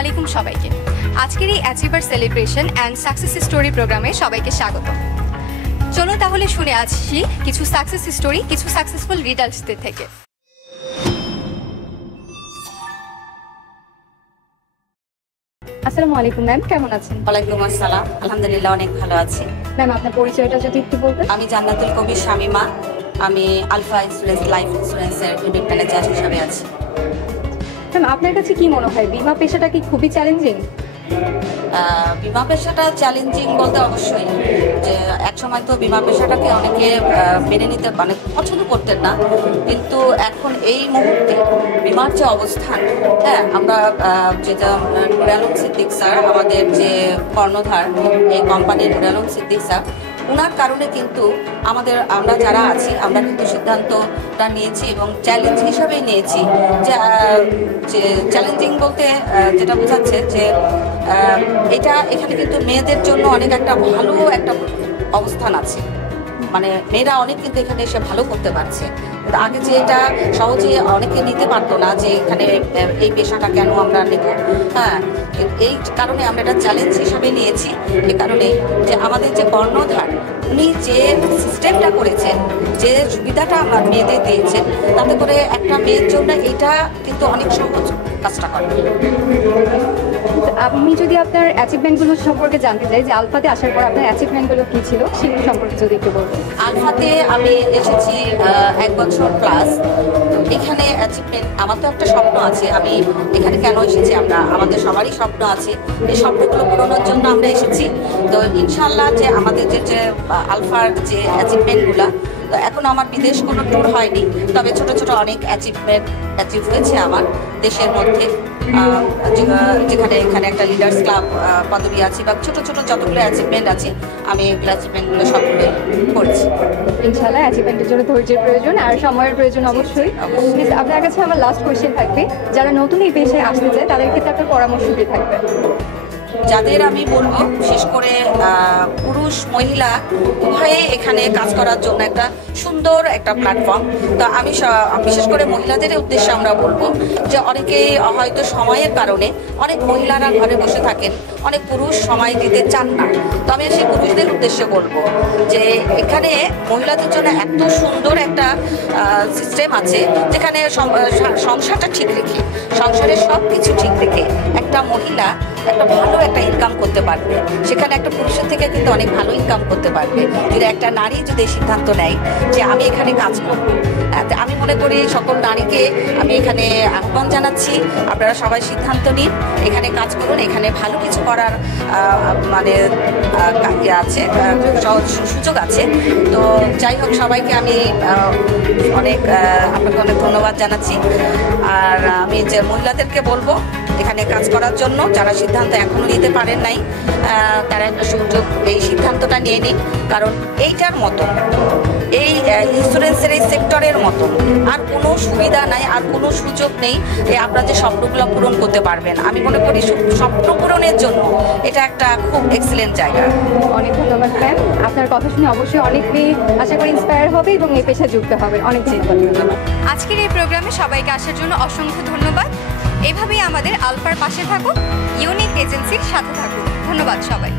আলাইকুম সবাইকে। আজকের এই achiever celebration and success story প্রোগ্রামে সবাইকে স্বাগত। চলুন তাহলে শুনে আসছি কিছু সাকসেস স্টোরি কিছু সাকসেসফুল রিডার্সদের থেকে। আসসালামু আলাইকুম ম্যাম, কেমন আছেন? ওয়ালাইকুম আসসালাম, আলহামদুলিল্লাহ অনেক ভালো আছি। ম্যাম, আপনার পরিচয়টা যদি একটু বলতেন। আমি জান্নাতুল কবির শামিমা, আমি আলফা ইন্স্যুরেন্স লাইফ ইন্স্যুরেন্সের ইউনিট ম্যানেজার হিসাবে আছি। ম্যাম, আপনার কাছে কি মনে হয় বিমা পেশাটা কি খুবই চ্যালেঞ্জিং? বিমা পেশাটা চ্যালেঞ্জিং বলতে অবশ্যই, যে একসময় তো বিমা পেশাটাকে অনেকে মেনে নিতে মানে পছন্দ করতেন না, কিন্তু এখন এই মুহূর্তে বিমার যে অবস্থান, হ্যাঁ, আমরা যেটা নুর আলম সিদ্দিক স্যার, আমাদের যে কর্ণধার এই কোম্পানির নুর আলম সিদ্দিক স্যার, ওনার কারণে কিন্তু আমরা যারা আছি আমরা কিন্তু সিদ্ধান্তটা নিয়েছি এবং চ্যালেঞ্জ হিসাবেই নিয়েছি। যে চ্যালেঞ্জিং বলতে যেটা বোঝাচ্ছে যে এখানে কিন্তু মেয়েদের জন্য অনেক একটা ভালো একটা অবস্থান আছে, মানে মেয়েরা অনেক কিন্তু এখানে এসে ভালো করতে পারছে। আগে যে এটা সহজে অনেকে নিতে পারতো না, যে এখানে এই পেশাটা কেন আমরা নেব, হ্যাঁ, এই কারণে আমরা এটা চ্যালেঞ্জ হিসাবে নিয়েছি। এ কারণে যে আমাদের যে কর্ণধার উনি যে সিস্টেমটা করেছেন, যে সুবিধাটা আমার মেয়েদের দিয়েছেন, তাতে করে একটা মেয়ের জন্য এটা কিন্তু অনেক সহজ কাজটা করে। আমি যদি আপনার অ্যাচিভমেন্টগুলো সম্পর্কে জানতে চাই, যে আলফাতে আসার পর আপনার অ্যাচিভমেন্টগুলো কী ছিল সেগুলো সম্পর্কে যদি একটু বলতেন। আলফাতে আমি এসেছি 1 বছর প্লাস। এখানে অ্যাচিভমেন্ট, আমার তো একটা স্বপ্ন আছে, আমি এখানে কেন এসেছি, আমাদের সবারই স্বপ্ন আছে, এই স্বপ্নগুলো পূরণের জন্য আমরা এসেছি। তো ইনশাল্লাহ যে আমাদের যে আলফার যে অ্যাচিভমেন্টগুলো, তো এখন আমার বিদেশ কোনো ট্যুর হয়নি, তবে ছোট ছোট অনেক অ্যাচিভ হয়েছে আমার দেশের মধ্যে, যেখানে এখানে একটা লিডার্স ক্লাব পদবি আছে, বা ছোট ছোট যতগুলো অ্যাচিভমেন্ট আছে আমি এগুলো অ্যাচিভমেন্টগুলো সবগুলো করছি। ইনশাআল্লাহ অ্যাচিভমেন্টের জন্য ধৈর্যের প্রয়োজন আর সময়ের প্রয়োজন অবশ্যই। আপনার কাছে আমার লাস্ট কোয়েশ্চেন থাকবে, যারা নতুন এই পেশায় আসতে চায় তাদের ক্ষেত্রে আপনার পরামর্শ কি থাকবে? যাদের আমি বলবো, বিশেষ করে পুরুষ মহিলা উভয়ে এখানে কাজ করার জন্য একটা সুন্দর একটা প্ল্যাটফর্ম। তো আমি বিশেষ করে মহিলাদের উদ্দেশ্যে আমরা বলবো যে অনেকেই হয়তো সময়ের কারণে অনেক মহিলারা ঘরে বসে থাকেন, অনেক পুরুষ সময় দিতে চান না। তো আমি সেই পুরুষদের উদ্দেশ্যে বলবো যে এখানে মহিলাদের জন্য এত সুন্দর একটা সিস্টেম আছে, যেখানে সংসারটা ঠিক রেখে, সংসারের সব কিছু ঠিক রেখে একটা মহিলা একটা ভালো একটা ইনকাম করতে পারবে। সেখানে একটা পুরুষের থেকে কিন্তু অনেক ভালো ইনকাম করতে পারবে যদি একটা নারী যদি সিদ্ধান্ত নেয় যে আমি এখানে কাজ করব। আমি মনে করি সকল নারীকে আমি এখানে আহ্বান জানাচ্ছি, আপনারা সবাই সিদ্ধান্ত নিন, এখানে কাজ করুন, এখানে ভালো কিছু করার মানে আছে, সুযোগ আছে। তো যাই হোক, সবাইকে আমি আপনাকে অনেক ধন্যবাদ জানাচ্ছি। আর আমি যে মহিলাদেরকে বলবো এখানে কাজ করার জন্য, যারা সিদ্ধান্ত এখনও নিতে পারেন নাই, তারা একটা সুযোগ, এই সিদ্ধান্তটা নিয়ে নিন। কারণ এইটার মতো, এই ইন্স্যুরেন্সের এই সেক্টরের মতো আর কোনো সুবিধা নাই, আর কোনো সুযোগ নেই যে আপনারা যে স্বপ্নগুলো পূরণ করতে পারবেন। আমি মনে করি স্বপ্ন পূরণের জন্য এটা একটা খুব এক্সিলেন্ট জায়গা। অনেক ধন্যবাদ ম্যাম, আপনার কথা শুনে অবশ্যই অনেক মেয়ে আশা করি ইন্সপায়ার হবে এবং এই পেশায় যুক্ত হবে। অনেক ধন্যবাদ। আজকের এই প্রোগ্রামে সবাইকে আসার জন্য অসংখ্য ধন্যবাদ। এভাবেই আমাদের আলফার পাশে থাকুন, ইউনিক এজেন্সির সাথে থাকুন। ধন্যবাদ সবাই।